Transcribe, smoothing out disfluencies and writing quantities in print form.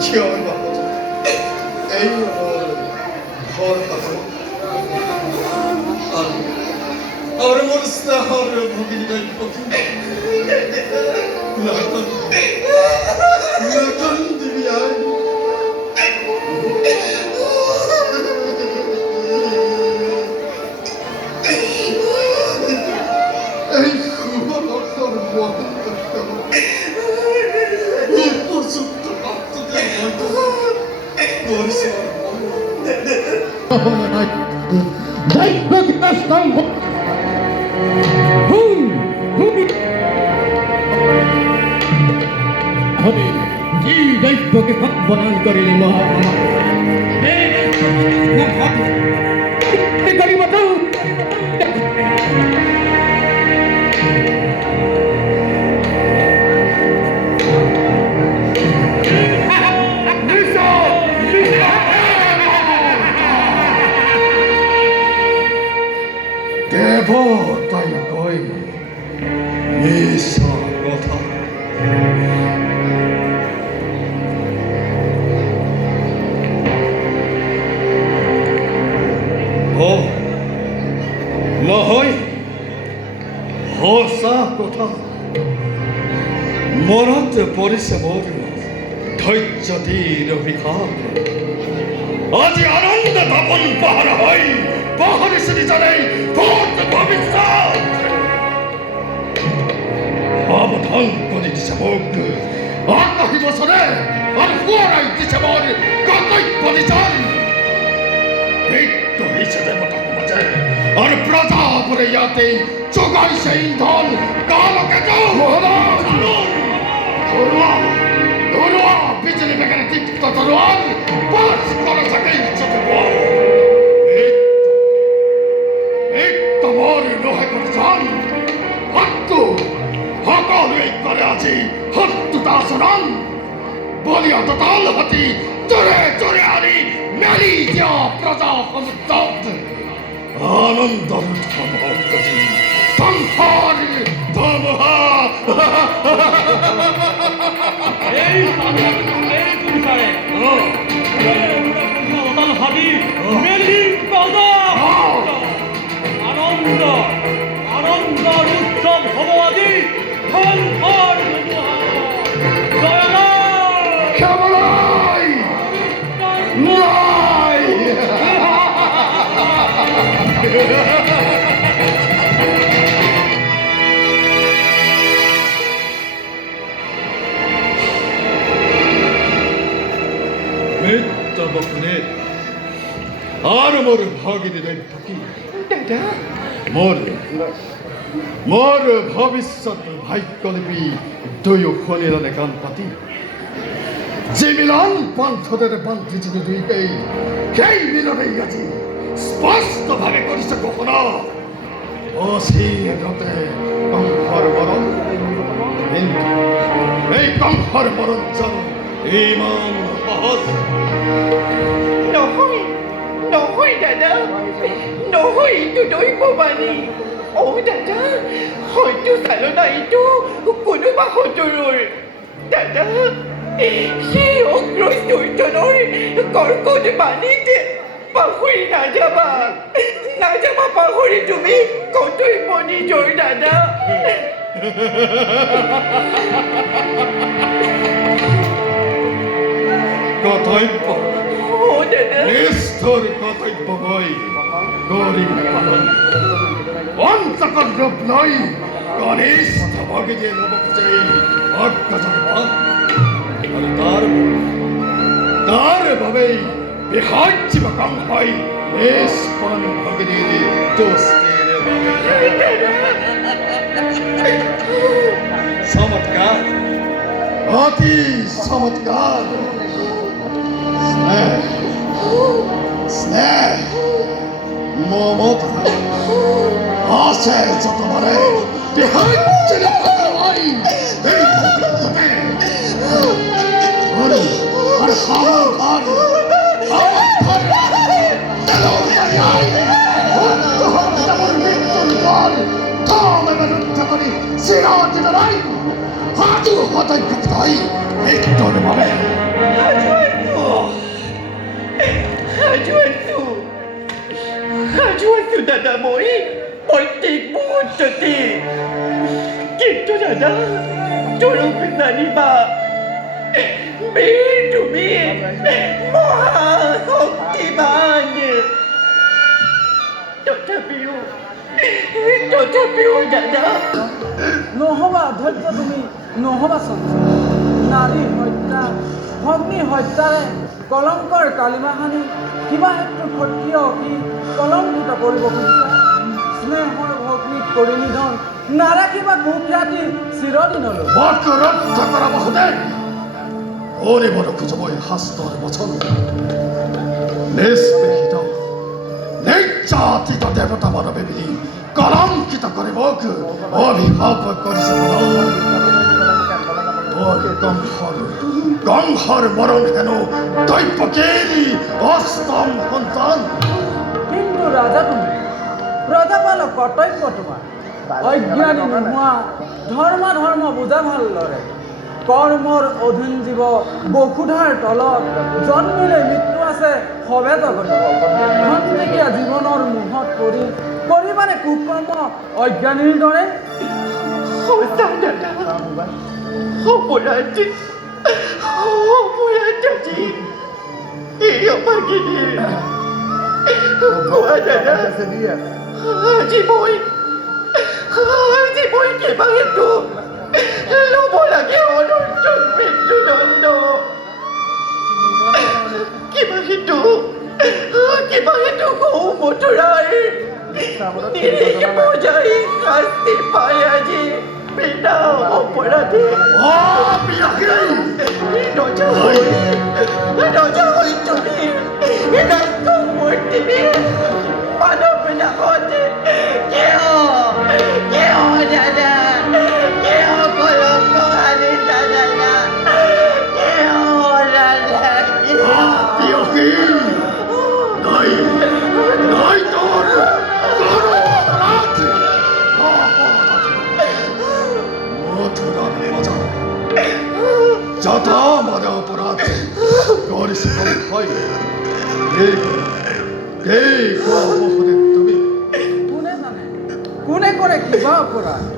Chiều bảo ấy thôi Aramızda harı bugün de Lakan dibiyan Ey kuba bakar bu bozuk attı Doğrusu Dai Pakistan আমি যে দায়িত্বকে পালন করিনি দেব তাই কই মিশা কথা ও নহয় সঁচা কথা মনত পৰিছে মোৰ ধৈৰ্য ধীৰ অভিশাপ আজি আনন্দ তাপন পাহাৰ হৈ পাহৰিছে নিজনেই ভূত ভৱিষ্যত সাৱধান কৰি দিছে মোক আগবাঢ়ি বছৰে আৰু সোঁৱৰাই দিছে মোৰ কৰ্তব্য নিজন মৃত্যু হৈছে দেৱতা সমাজে আৰু প্ৰজাবোৰে ইয়াতে যোগাইছে ইন্ধন কালকেতু ধৰুৱা বিজুলী বেগেৰে দীপ্ত তৰোৱাল পাছ কৰা চাকেই চকুব মৃত্যু মোৰ নহয় কৰিছন হত্যু সকলোৱে কৰে আজি হত্যুতা আচৰণ বলিয়া তাল হাতী চোৰে চোৰে আনি মেলি দিয়া প্ৰজা সমুদ্ৰত আনন্দৰ উৎসৱ কৰি সংসাৰ ধমহা এই তুলসাৰে তাল হাতী মেলি প্ৰজা আনন্দ আনন্দৰ উৎসৱ হ'ব আজি সংসাৰ Kamalai! Nai! Mitta bakne Armor bhagini rai bhaki দাদা Mor bhavishyat bhaikolipi Duyo khonirane kan pati যে মিলন পন্থদের বান্ধিছিল দুইকেই সেই মিলনেই আজি স্পষ্টভাৱে কৰিছে ঘোষণা অচিৰতে কংসৰ মৰণ কিন্তু এই কংসৰ মৰণ জানো ইমান সহজ নহয় নহয় দাদা নহয় এইটো দৈৱবাণী দাদা হয়তো চালনা এইটো কোনোবা সতৰুৰ দাদা সেই অগ্ৰস্থনৰ কৰ্কট বাণীত পাহৰি নাযাবা পাহৰি তুমি কৰ্তব্য নিজৰ দাদা কৰ্তব্য দাদা নিষ্ঠুৰ কৰ্তব্য মই কৰিম পালন পঞ্চকৰ ৰূপ লৈ কনিষ্ঠ ভগিনীয়ে ল'ব খোজে অজ্ঞাজন আৰু তাৰ বাবেই বিহাৰ্যিব কাম হয় নিষ্পণ ভগিনীৰ দোস্তিৰ চমৎকাৰ অতি চমৎকাৰ স্নেহ মমতা আছে যতবাৰে বিহাৰ্যিব হয় এই আর সাবধান মৃত্যুর দল ধর্মের রুদ্ধ করি সিরাজ লড়াই হাজু হতে মৃত্যুর ভাবে দাদা মই ঠিক মুহূর্ততে কিন্তু দাদা চরম জানিবা বীর তুমি মহাশক্তিমান তথাপিও দাদা নহবা ধৈৰ্য তুমি নহবা চঞ্চল নাৰী হত্যা ভগ্নী হত্যাৰে কলংকৰ কালিমাহানি কিবা হেতু ক্ষত্ৰিয় কি কলংকিত কৰিব খুজিছা স্নেহৰ ভগ্নীক কৰি নিধন নাৰাখিবা কুখ্যাতি চিৰদিনলৈ বৰক ৰক্ষা কৰা মহোদয় ওরে বড় খুঁজবই হাস্তর বচন নিষ্পেষিত নির্যাতিত দেবতা মানবে মিলি কলঙ্কিত করে মোক অভিশাপ করেছে গংহর মরণ হেন দৈব্যকেরই অষ্টম সন্তান কিন্তু ৰাজা তুমি প্ৰজাপালক কৰ্তব্য তোমাৰ অজ্ঞানী নোহোৱা ধৰ্ম বুজা ভাল লৰে কৰ্মৰ অধীন জীৱ বসুধাৰ তলত জন্মিলে মৃত্যু আছে সবে জগত খন্তেকীয়া জীৱনৰ মোহত কৰি মানে কুকৰ্ম অজ্ঞানীৰ দৰে সঁচা দাদা অপৰাধী এই অভাগিনী কোৱা দাদা আজি মই কিবা হেতু ল'ব লাগে অনন্তক মৃত্যুদণ্ড কিবা হেতু গৌ মথুৰাৰ নিৰীহ বজাই শাস্তি পাই আজি বিনা অপৰাধী ৰজা হৈ তুমি মূৰ্তি মানৱ নামত কিয় দাদা কিয় কলংক আনি দাদা নাই তোর মথুরার মজা যত মানে অপরাধ করিস হয় তুমি কোনে জানে কোনে কৰে কিবা অপৰাধ